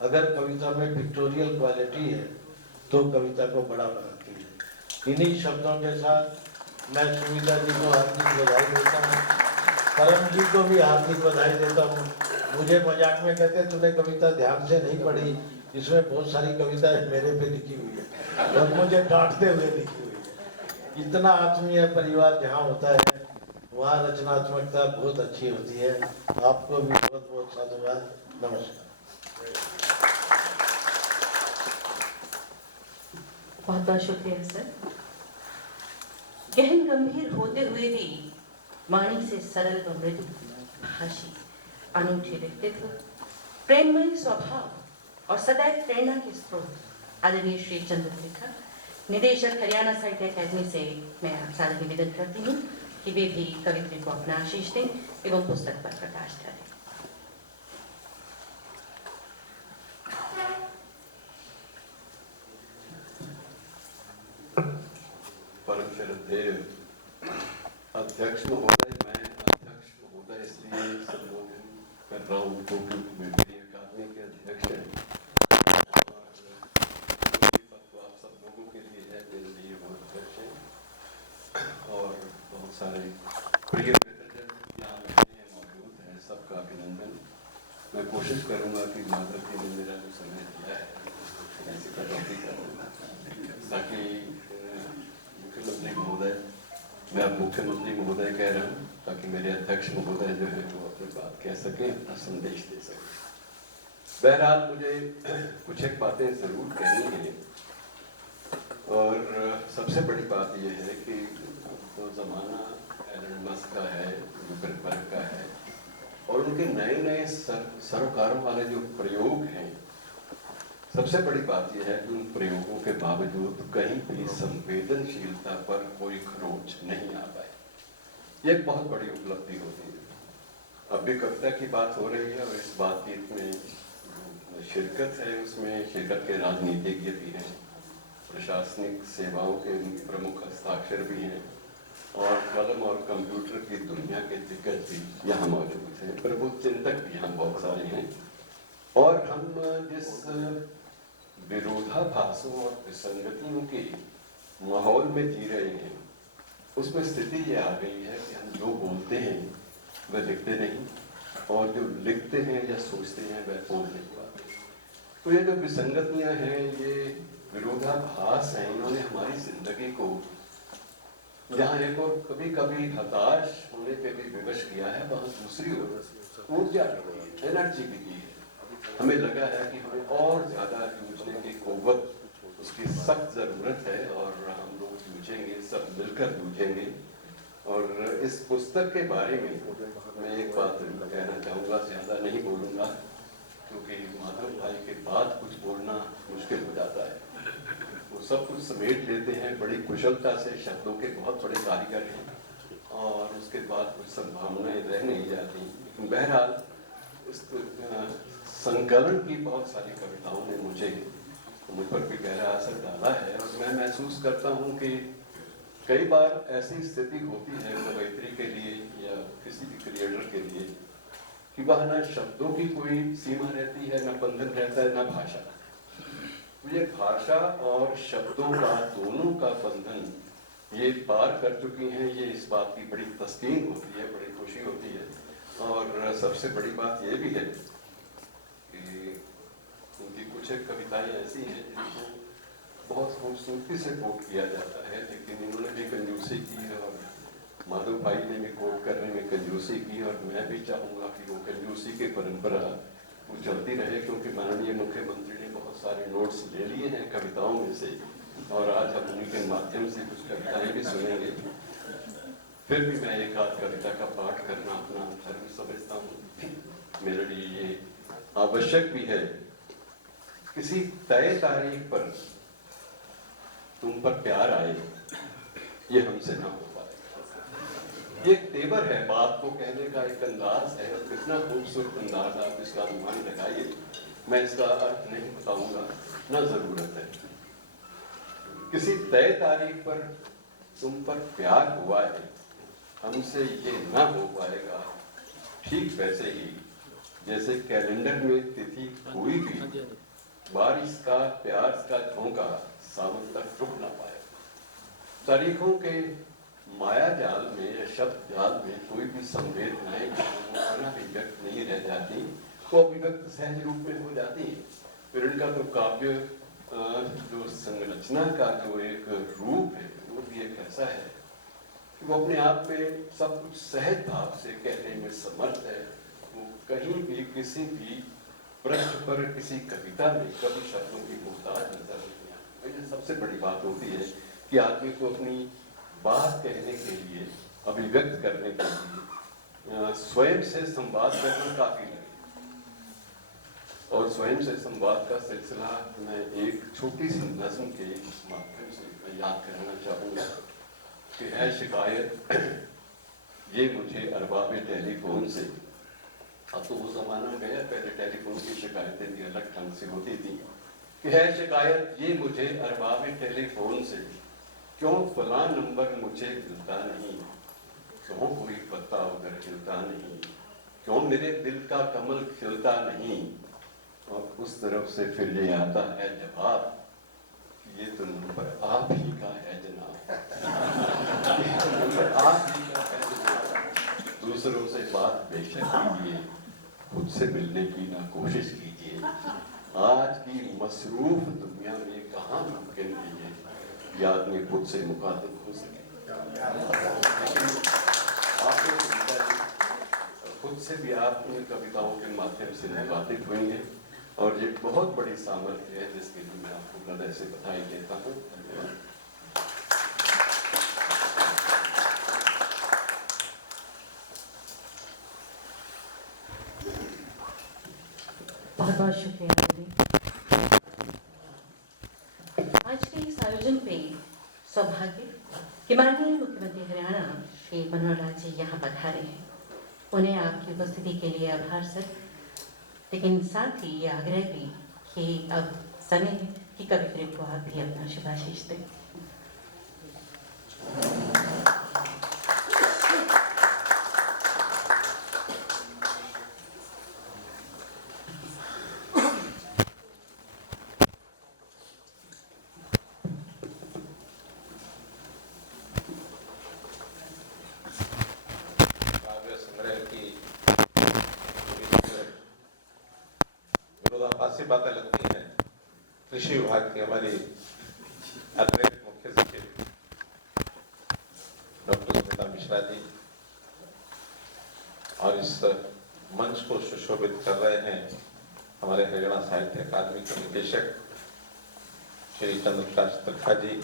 अगर कविता में पिक्टोरियल क्वालिटी है तो कविता को बड़ा बनाती है। इन्हीं शब्दों के साथ मैं सुमिता जी को हार्दिक बधाई देता हूँ, करम जी को भी हार्दिक बधाई देता हूँ। मुझे मजाक में कहते तूने कविता ध्यान से नहीं पढ़ी, इसमें बहुत सारी कविताएं मेरे पे लिखी हुई है और मुझे डांटते हुए लिखी हुई है। इतना आत्मीय परिवार जहाँ होता है वहाँ रचनात्मकता बहुत अच्छी होती है। आपको भी बहुत बहुत साधुवाद। नमस्कार। बहुत बहुत शुक्रिया सर। गहन गंभीर होते हुए भी वाणी से सरल व मृदु भाषी, अनूठे व्यक्तित्व, प्रेममय स्वभाव और सदैव प्रेरणा के स्रोत आदरणीय श्री चंद्रशेखर, निदेशक हरियाणा साहित्य अकादमी से मैं आप सारे निवेदन करती हूँ कि वे भी कवित्री को अपना आशीष दें एवं पुस्तक पर प्रकाश डालें। परम श्रद्धेय अध्यक्ष महोदय, मैं अध्यक्ष महोदय इसलिए संबोधन कर रहा हूँ क्योंकि मेरी अकादमी के अध्यक्ष हैं और आप सब लोगों के लिए है, मेरे लिए वो अध्यक्ष हैं और बहुत सारे प्रिय मित्रजन यहाँ बैठे हैं, मौजूद हैं, सबका अभिनंदन। मैं कोशिश करूँगा कि माधव जी ने मेरा जो समय दिया है ऐसी कटौती करूँगा ताकि मैं अब मुख्यमंत्री महोदय कह रहा हूँ ताकि मेरे अध्यक्ष महोदय जो है वो अपनी बात कह सकें, अपना संदेश दे सकें। बहरहाल मुझे कुछ एक बातें जरूर कहनी है, और सबसे बड़ी बात यह है कि तो ज़माना एलन मस्क का है, जुकरबर्ग का है, और उनके नए नए सरोकारों वाले जो प्रयोग हैं, सबसे बड़ी बात यह है कि उन प्रयोगों के बावजूद कहीं भी संवेदनशीलता पर कोई खरोंच नहीं आ पाए। ये एक बहुत बड़ी उपलब्धि होती है। अब भी कविता की बात हो रही है और इस बातचीत में शिरकत है, उसमें शिरकत के राजनीतिज्ञ भी हैं, प्रशासनिक सेवाओं के प्रमुख हस्ताक्षर भी हैं, और कलम और कंप्यूटर की दुनिया के दिग्गज भी यहाँ मौजूद हैं, प्रबुद्ध चिंतक भी यहाँ बहुत सारे हैं। और हम जिस विरोधाभासों और विसंगतियों के माहौल में जी रहे हैं, उसमें स्थिति ये आ गई है कि हम जो बोलते हैं वह लिखते नहीं, और जो लिखते हैं या सोचते हैं वह बोल नहीं पाते। तो ये जो विसंगतियां हैं, ये विरोधाभास हैं, इन्होंने हमारी जिंदगी को जहाँ एक और कभी कभी हताश होने पे भी विवश किया है, वहाँ दूसरी ओर ऊर्जा की है, एनर्जी भी की है। हमें लगा है कि हमें और ज्यादा जूझने की कुव्वत, उसकी सख्त जरूरत है, और हम लोग जूझेंगे, सब मिलकर जूझेंगे। और इस पुस्तक के बारे में मैं एक बात कहना चाहूँगा, ज्यादा नहीं बोलूँगा क्योंकि माधव भाई के बाद कुछ बोलना मुश्किल हो जाता है। वो सब कुछ समेट लेते हैं बड़ी कुशलता से, शब्दों के बहुत बड़े कारीगर हैं, और उसके बाद कुछ संभावनाएं रह नहीं जाती। लेकिन बहरहाल इस संकलन की बहुत सारी कविताओं ने मुझ पर भी गहरा असर डाला है, और मैं महसूस करता हूँ कि कई बार ऐसी स्थिति होती है कवयित्री के लिए या किसी भी क्रिएटर के लिए कि वह न शब्दों की कोई सीमा रहती है, न बंधन रहता है, न भाषा। ये भाषा और शब्दों का, दोनों का बंधन ये पार कर चुकी हैं। ये इस बात की बड़ी तस्कीन होती है, बड़ी खुशी होती है। और सबसे बड़ी बात ये भी है कि उनकी कुछ एक कविताएं ऐसी हैं जिनको बहुत खूबसूरती से कोट किया जाता है, लेकिन इन्होंने भी कंजूसी की, और माधव भाई ने भी कोट करने में कंजूसी की, और मैं भी चाहूँगा कि वो कंजूसी की परंपरा वो चलती रहे, क्योंकि माननीय मुख्यमंत्री ने बहुत सारे नोट्स ले लिए हैं कविताओं में से, और आज हम उनके माध्यम से कुछ कविताएं भी सुनेंगे। फिर भी मैं एक आध कविता का पाठ करना अपना धर्म समझता हूँ, मेरे लिए ये आवश्यक भी है। किसी तय तारीख पर तुम पर प्यार आए, ये हमसे ना हो पाए। ये एक तेवर है, बात को कहने का एक अंदाज है, और कितना खूबसूरत अंदाज, आप इसका अनुमान लगाइए। मैं इसका अर्थ नहीं बताऊंगा, ना जरूरत है। किसी तय तारीख पर तुम पर प्यार हुआ है, हमसे ये ना हो पाएगा। ठीक वैसे ही जैसे कैलेंडर में तिथि कोई भी बारिश का, प्यार का झोंका सावन तक रुक ना पाए। तारीखों के माया जाल में या शब्द जाल में कोई भी संवेदनाएं अभिव्यक्त नहीं रह जाती, वो अभिव्यक्त सहज रूप में हो जाती है। फिर इनका तो काव्य जो संरचना का जो एक रूप है, वो भी एक ऐसा है कि वो अपने आप में सब कुछ सहज भाव से कहने में समर्थ है। वो कहीं भी किसी भी पृष्ठ पर, किसी कविता में कभी शब्दों की मोहताज नजर नहीं आती। ये सबसे बड़ी बात होती है कि आदमी को अपनी बात कहने के लिए, अभिव्यक्त करने के लिए स्वयं से संवाद करना काफी लगे। और स्वयं से संवाद का सिलसिला मैं एक छोटी सी नज़्म के माध्यम से याद करना चाहूँगा कि है शिकायत ये मुझे अरबाब टेलीफोन से। अब तो वो ज़माना गया, पहले टेलीफोन की शिकायतें भी अलग ढंग से होती थी। कि है शिकायत ये मुझे अरबाब टेलीफोन से, क्यों फलां नंबर मुझे मिलता नहीं, क्यों कोई पत्ता उधर खिलता नहीं, क्यों मेरे दिल का कमल खिलता नहीं। और उस तरफ से फिर ये आता है जवाब, ये तो नंबर आप ही का है जनाब। नंबर आप ही का है जनाब। दूसरों से बात बेशक कीजिए, खुद से मिलने की ना कोशिश कीजिए। आज की मसरूफ दुनिया में कहाँ मुमकिन है ये आदमी खुद से मुखातिब हो सके। आपके पिताजी खुद से भी आप इन कविताओं के माध्यम से निर्वाचित हुई हैं और ये बहुत बड़ी सामर्थ्य है जिसके लिए मैं आपको हृदय से बधाई देता हूँ। धन्यवाद। बहुत बहुत शुक्रिया दीदी। आज के इस आयोजन पे सौभाग्य कि माननीय मुख्यमंत्री हरियाणा श्री मनोहर लाल जी यहाँ पधारे हैं। उन्हें आपकी उपस्थिति के लिए आभार सर, लेकिन साथ ही ये आग्रह भी कि अब समय है कि कवि को आप भी अपना शुभाशीष दें। विरोधाभासी बातें लगती हैं। कृषि विभाग की हमारी अतिरिक्त मुख्य सचिव डॉक्टर स्मिता मिश्रा जी और इस मंच को सुशोभित कर रहे हैं हमारे हरियाणा साहित्य अकादमी के निदेशक श्री चंद्रप्रकाश त्रिखा जी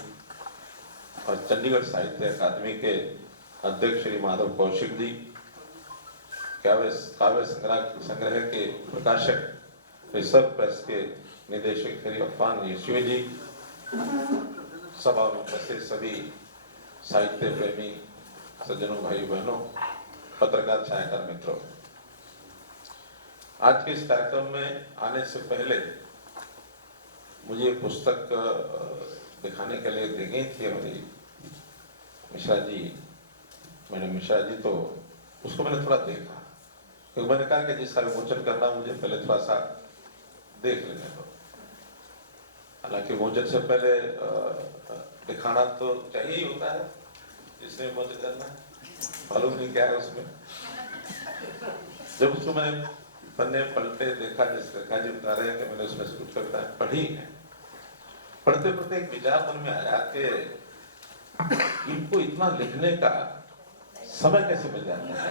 और चंडीगढ़ साहित्य अकादमी के अध्यक्ष श्री माधव कौशिक जी, काव्य संग्रह के प्रकाशक रिसर्व प्रेस के निदेशक श्री अफान यशवी जी, सभा में उपस्थित सभी साहित्य प्रेमी सज्जनों, भाई बहनों, पत्रकार छायाकार मित्रों, आज के इस कार्यक्रम में आने से पहले मुझे पुस्तक दिखाने के लिए दी गई थी हमारी मिश्रा जी, मैंने मिश्रा जी, तो उसको मैंने थोड़ा देखा क्योंकि मैंने कहा कि जिसका विमोचन करना मुझे पहले थोड़ा सा देख लेने दो। हालांकि विमोचन से पहले दिखाना तो चाहिए ही होता है, जिसने विमोचन करना मालूम नहीं क्या है उसमें। जब उसको मैंने पन्ने पलटे देखा, जिस त्रिखा जी बता रहे हैं कि मैंने उसमें से कुछ कविताएं पढ़ी है, पढ़ते पढ़ते एक विचार मन में आया कि इनको इतना लिखने का समय कैसे मिल जाता है।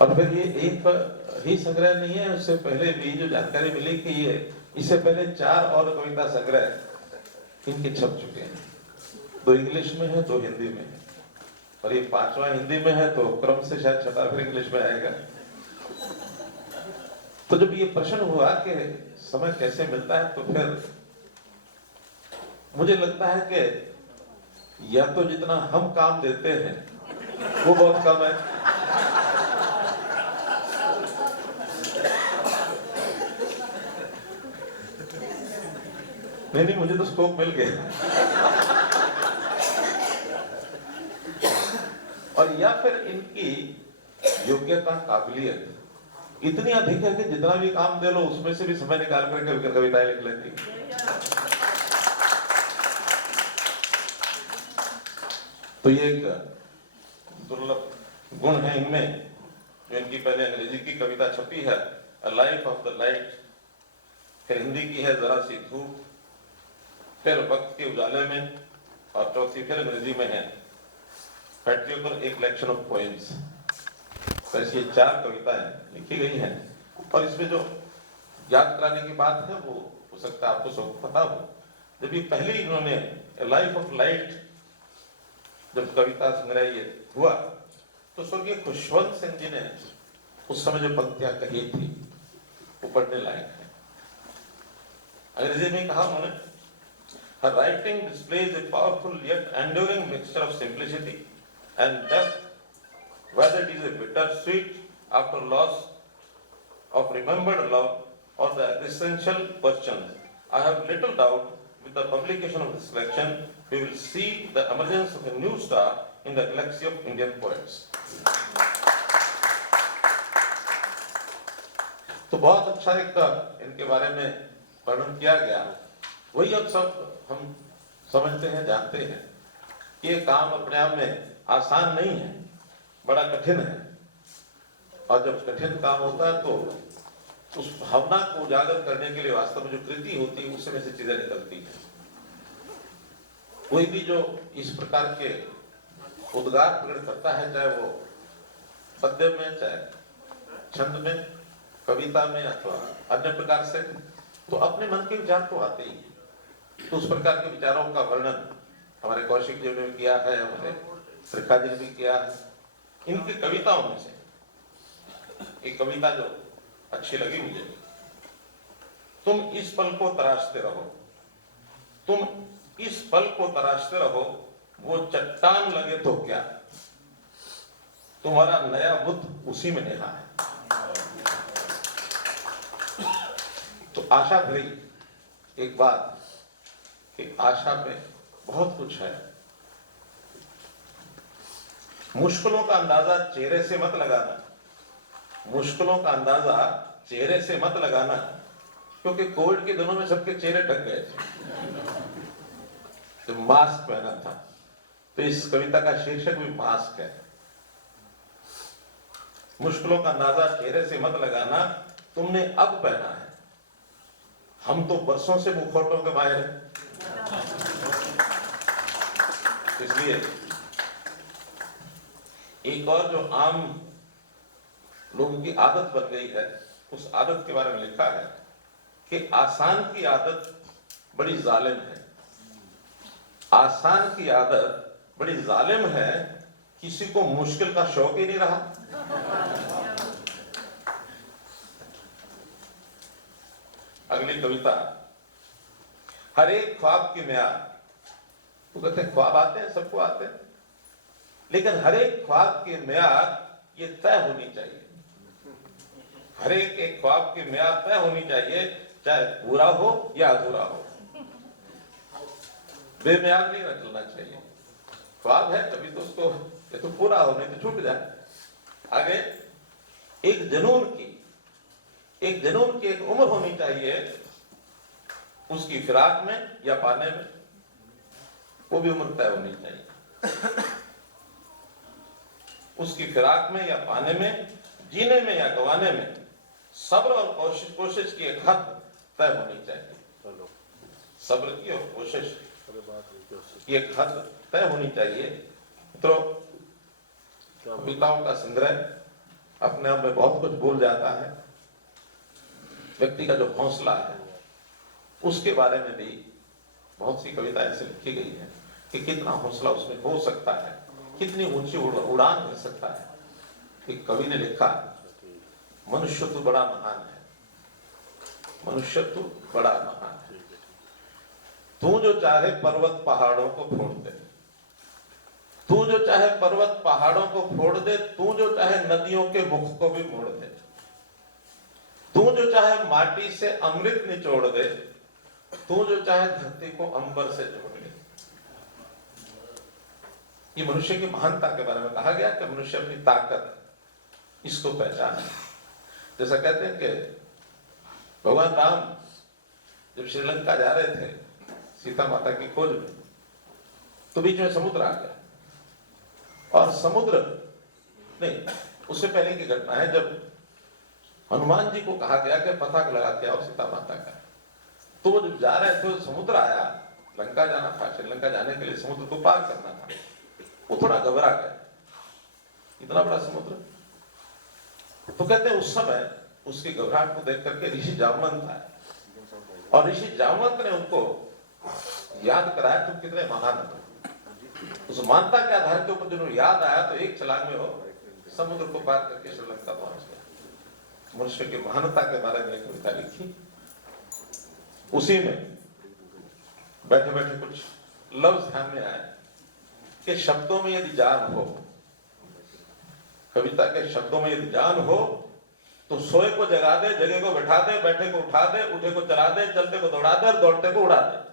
और फिर ये एक ही संग्रह नहीं है, उससे पहले भी जो जानकारी मिली कि ये इससे पहले 4 और कविता संग्रह इनके छप चुके हैं। 2 इंग्लिश में है, 2 हिंदी में है, और ये 5वां हिंदी में है, तो क्रम से शायद 6वां फिर इंग्लिश में आएगा। तो जब ये प्रश्न हुआ कि समय कैसे मिलता है, तो फिर मुझे लगता है कि या तो जितना हम काम देते हैं वो बहुत कम है, नहीं मुझे तो स्कोप मिल गया, और या फिर इनकी योग्यता, काबिलियत इतनी अधिक है कि जितना भी काम दे लो उसमें से भी समय निकाल कर कविताएं लिख लेती। तो ये एक दुर्लभ गुण है इनमें, जो इनकी पहले अंग्रेजी की कविता छपी है, a life of the light, फिर हिंदी की है जरा सी धूप, फिर वक्त के उजाले में, और चौथी फिर अंग्रेजी में है फैक्ट्रियों पर एक कलेक्शन ऑफ पोएम्स। तो ऐसी 4 कविताएं लिखी गई हैं, और इसमें जो याद कराने की बात है वो हो सकता है आपको सब पता हो। जब ये पहले इन्होंने लाइफ ऑफ लाइट जब कविता संग्रह ये हुआ, तो स्वर्गीय खुशवंत सिंह जी ने उस समय जो पंक्तियां कही थी वो पढ़ने लायक है। अंग्रेजी में कहा उन्होंने, her writing displays a powerful yet enduring mixture of simplicity and depth, whether it is a bittersweet after loss of remembered love or the existential questions. I have little doubt with the publication of this collection, we will see the emergence of a new star in the galaxy of Indian poets. तो बहुत अच्छा एक इनके बारे में वर्णन किया गया। वही अब सब हम समझते हैं, जानते हैं कि ये काम अपने आप में आसान नहीं है, बड़ा कठिन है, और जब कठिन काम होता है तो उस भावना को उजागर करने के लिए वास्तव में जो कृति होती है उसमें से चीजें निकलती हैं। कोई भी जो इस प्रकार के उद्गार प्रकट करता है, चाहे वो पद्य में, चाहे छंद में, कविता में अथवा अन्य प्रकार से, तो अपने मन के विचार तो आते ही हैं। तो उस प्रकार के विचारों का वर्णन हमारे कौशिक जी ने किया है, हमारे त्रिखा जी ने भी किया है। इनकी कविताओं में से एक कविता जो अच्छी लगी मुझे, तुम इस पल को तराशते रहो, तुम इस पल को तराशते रहो, वो चट्टान लगे तो क्या, तुम्हारा नया बुद्ध उसी में नेहा है। तो आशा भरी एक बात कि आशा में बहुत कुछ है। मुश्किलों का अंदाजा चेहरे से मत लगाना, मुश्किलों का अंदाजा चेहरे से मत लगाना, क्योंकि कोविड के दिनों में सबके चेहरे ढक गए थे, तो मास्क पहना था। तो इस कविता का शीर्षक भी मास्क है। मुश्किलों का अंदाजा चेहरे से मत लगाना, तुमने अब पहना है, हम तो बरसों से मुखौटों के माहिर हैं। इसलिए एक और जो आम लोगों की आदत बन गई है, उस आदत के बारे में लिखा है कि आसान की आदत बड़ी जालिम है, आसान की आदत बड़ी जालिम है, किसी को मुश्किल का शौक ही नहीं रहा। अगली कविता, हर एक ख्वाब की म्यार, वो कहते हैं ख्वाब आते हैं, सबको आते हैं, लेकिन हर एक ख्वाब की म्यार ये तय होनी चाहिए। हर एक ख्वाब की म्यार तय होनी चाहिए, चाहे पूरा हो या अधूरा हो, बेम्यार नहीं रखना चाहिए। ख्वाब है कभी तो उसको ये तो पूरा हो, नहीं तो छूट जाए। आगे एक जुनून की एक उम्र होनी चाहिए, उसकी फिराक में या पाने में, वो भी उम्र तय होनी चाहिए। उसकी फिराक में या पाने में, जीने में या गवाने में, सब्र और कोशिश की एक हद तय होनी चाहिए। सब्र की और कोशिश की एक हद तय होनी चाहिए। तो कविताओं का संग्रह अपने आप में बहुत कुछ बोल जाता है। व्यक्ति का जो हौसला है उसके बारे में भी बहुत सी कविता ऐसे लिखी गई है कि कितना हौसला उसमें हो सकता है, कितनी ऊंची उड़ान भर सकता है। एक कवि ने लिखा, मनुष्य तो बड़ा महान है, मनुष्य तो बड़ा महान है, तू जो चाहे पर्वत पहाड़ों को फोड़ दे, तू जो चाहे पर्वत पहाड़ों को फोड़ दे, तू जो चाहे नदियों के मुख को भी मोड़ दे, तू जो चाहे माटी से अमृत निचोड़ दे, तू जो चाहे धरती को अंबर से जोड़ ले। ये मनुष्य की महानता के बारे में कहा गया कि मनुष्य अपनी ताकत इसको पहचाने। जैसा कहते हैं कि भगवान राम जब श्रीलंका जा रहे थे सीता माता की खोज में, तो बीच में समुद्र आ गया, और समुद्र नहीं, उससे पहले की घटना है जब हनुमान जी को कहा गया कि पता लगा के आओ सीता माता का। तो वो जब जा रहे थे समुद्र आया, लंका जाना था, श्रीलंका जाने के लिए समुद्र को पार करना था। वो थोड़ा घबरा गया, इतना बड़ा समुद्र। तो कहते हैं उस समय उसकी घबराहट को देख करके ऋषि जामवंत आए, और ऋषि जामवंत ने उनको याद कराया तुम कितने महान हो। उस मानता के आधार के ऊपर जिन्होंने याद आया तो एक छलांग में वो समुद्र को पार करके श्रीलंका पहुंच गया। मनुष्य की महानता के बारे में एक कविता लिखी। उसी में बैठे बैठे कुछ लफ्ज ध्यान में आए कि शब्दों में यदि जान हो, कविता के शब्दों में यदि जान हो, तो सोए को जगा दे, जगे को बैठा दे, बैठे को उठा दे, उठे को चला दे, चलते को दौड़ा दे और दौड़ते को उड़ा दे।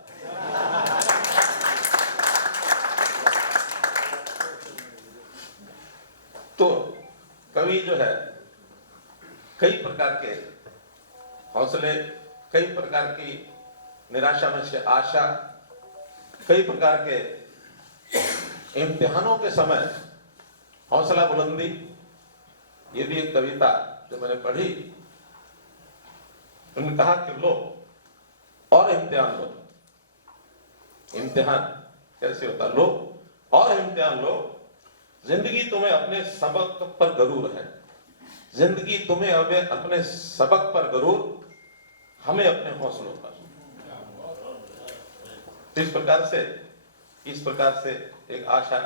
तो कवि जो है कई प्रकार के हौसले, कई प्रकार की निराशा में से आशा, कई प्रकार के इम्तिहानों के समय हौसला बुलंदी, ये भी एक कविता जो मैंने पढ़ी। उन्होंने कहा कि लो और इम्तिहान लो, इम्तिहान कैसे होता? लो और इम्तिहान लो। जिंदगी तुम्हें अपने सबक पर गरूर है, जिंदगी तुम्हें अपने सबक पर गरूर, हमें अपने हौसलों पर। इस प्रकार से एक आशा,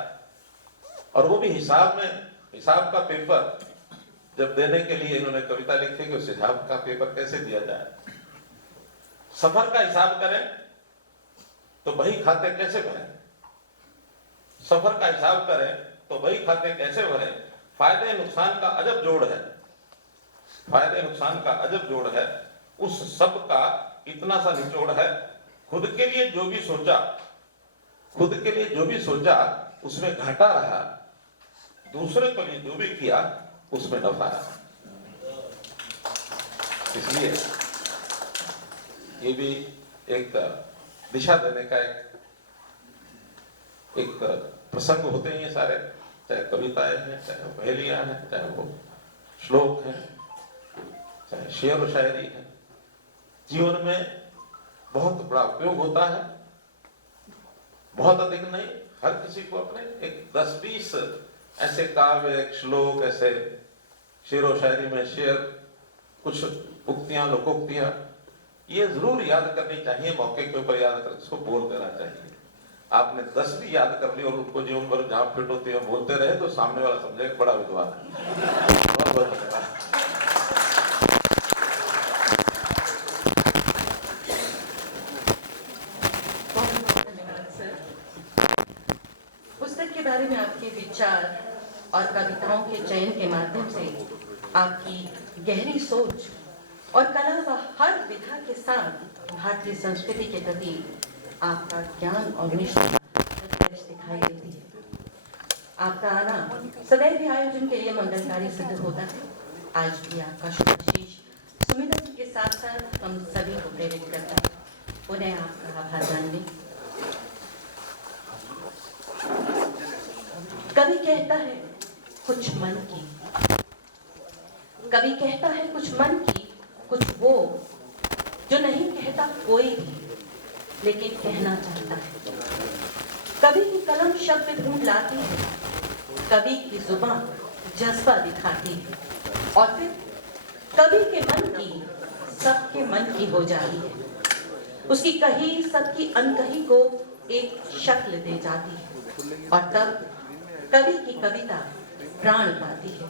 और वो भी हिसाब का पेपर जब देने के लिए इन्होंने कविता लिखी कि उस हिसाब का पेपर कैसे दिया जाए। सफर का हिसाब करें तो बही खाते कैसे भरें, सफर का हिसाब करें तो बही खाते कैसे भरें। फायदे नुकसान का अजब जोड़ है, फायदे नुकसान का अजब जोड़ है, उस सब का इतना सा निचोड़ है। खुद के लिए जो भी सोचा, खुद के लिए जो भी सोचा उसमें घाटा रहा, दूसरे के लिए जो भी किया उसमें नफा रहा। इसलिए ये भी एक दिशा देने का एक प्रसंग होते हैं ये सारे, चाहे कविताएं हैं, चाहे वो पहेलियां हैं, चाहे वो श्लोक हैं, चाहे शेर और शायरी है। जीवन में बहुत बड़ा उपयोग होता है, बहुत अधिक नहीं, हर किसी को अपने एक 10-20 ऐसे काव्य, एक श्लोक, ऐसे शेर और शायरी में शेर, कुछ उक्तियां, लोकोक्तियां, ये जरूर याद करनी चाहिए, मौके के ऊपर याद कर इसको बोल देना चाहिए। आपने 10 भी याद कर ली और उनको जीवन भर जहां फिट होती है बोलते रहे तो सामने वाला समझेगा बड़ा विद्वान है। बहुत बहुत धन्यवाद। पुस्तक के बारे में आपके विचार और कविताओं के चयन के माध्यम से आपकी गहरी सोच और कला व हर विधा के साथ भारतीय संस्कृति के प्रति आपका ज्ञान और निष्ठा दिखाई देती है। आपका आना सदैव आयोजन के लिए मंगलकारी सिद्ध होता है। आज भी आपका शुभाशीष सुमिता जी के साथ साथ हम सभी को प्रेरित करता है। उन्हें आपका आभार मानने। कवि कहता है कुछ मन की, कवि कहता है कुछ मन की, कुछ वो जो नहीं कहता कोई भी, लेकिन कहना चाहता है। कवि की कलम शब्द ढूंढ लाती है, कवि की जुबान जज्बा दिखाती है, और फिर कवि के मन की सबके मन की हो जाती है। उसकी कही सबकी अनकही को एक शक्ल दे जाती है, और तब कवि की कविता प्राण पाती है,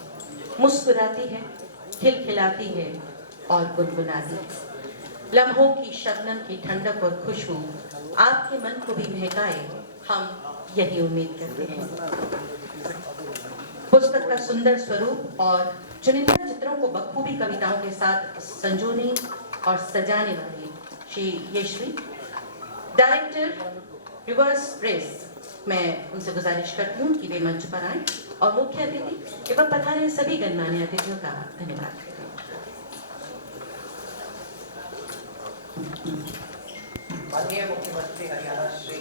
मुस्कुराती है, खिलखिलाती है और गुनगुनाती है। लम्हों की शबनम की ठंडक और खुशबू आपके मन को भी महकाए, हम यही उम्मीद करते हैं। पुस्तक का सुंदर स्वरूप और चुनिंदा चित्रों को बखूबी कविताओं के साथ संजोने और सजाने वाले Shri Yashvi director reverse press, मैं उनसे गुजारिश करती हूँ कि वे मंच पर आएं और मुख्य अतिथि एवं पधारे सभी गणमान्य अतिथियों का धन्यवाद करें। माननीय मुख्यमंत्री हरियाणा श्री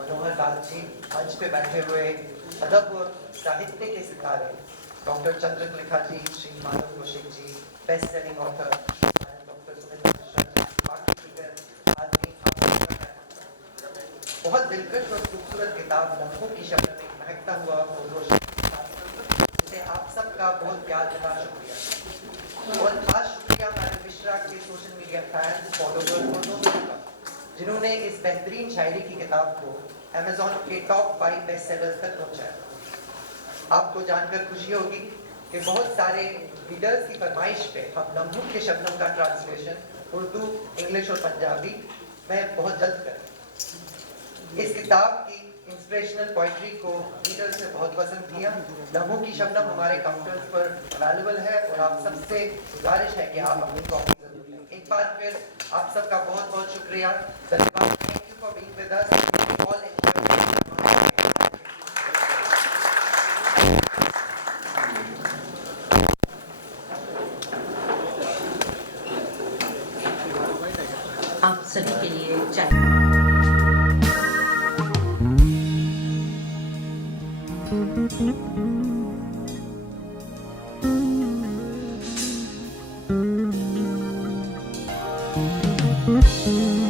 मनोहर लाल जी, मंच पे बैठे हुए अदब और साहित्य के सितारे doctor Chandralekha ji, Shri Madhav Kaushik ji, best selling author doctor Sumita Mishra, बाकी दीगर आदमी, बहुत दिलकश और खूबसूरत किताब लम्हों की शब्द में महकता हुआ और रोशन, जिसे आप सबका बहुत प्यार देना शुक्रिया। और खास शुक्रिया मैडम मिश्रा के सोशल मीडिया फैंस, फॉलोवर्स और दोस्तों का, जिन्होंने इस बेहतरीन शायरी की किताब को अमेज़न के टॉप 5 बेस्ट सेलर्स तक पहुंचाया। आपको जानकर खुशी होगी कि बहुत सारे रीडर्स की फरमाइश पे हम लम्हों के शब्दों का ट्रांसलेशन उर्दू, इंग्लिश और पंजाबी में बहुत जल्द करें। इस किताब की इंस्पिरेशनल पोइट्री को रीडर्स ने बहुत पसंद किया। लम्हों की शबनम हमारे काउंटर्स पर अवेलेबल है और आप सबसे गुजारिश है कि आप अपनी कॉपी जरूर लें। एक बार फिर आप सबका बहुत बहुत शुक्रिया, धन्यवाद। Thank you for being with us all. आप सभी के लिए चाय। Mm-hmm.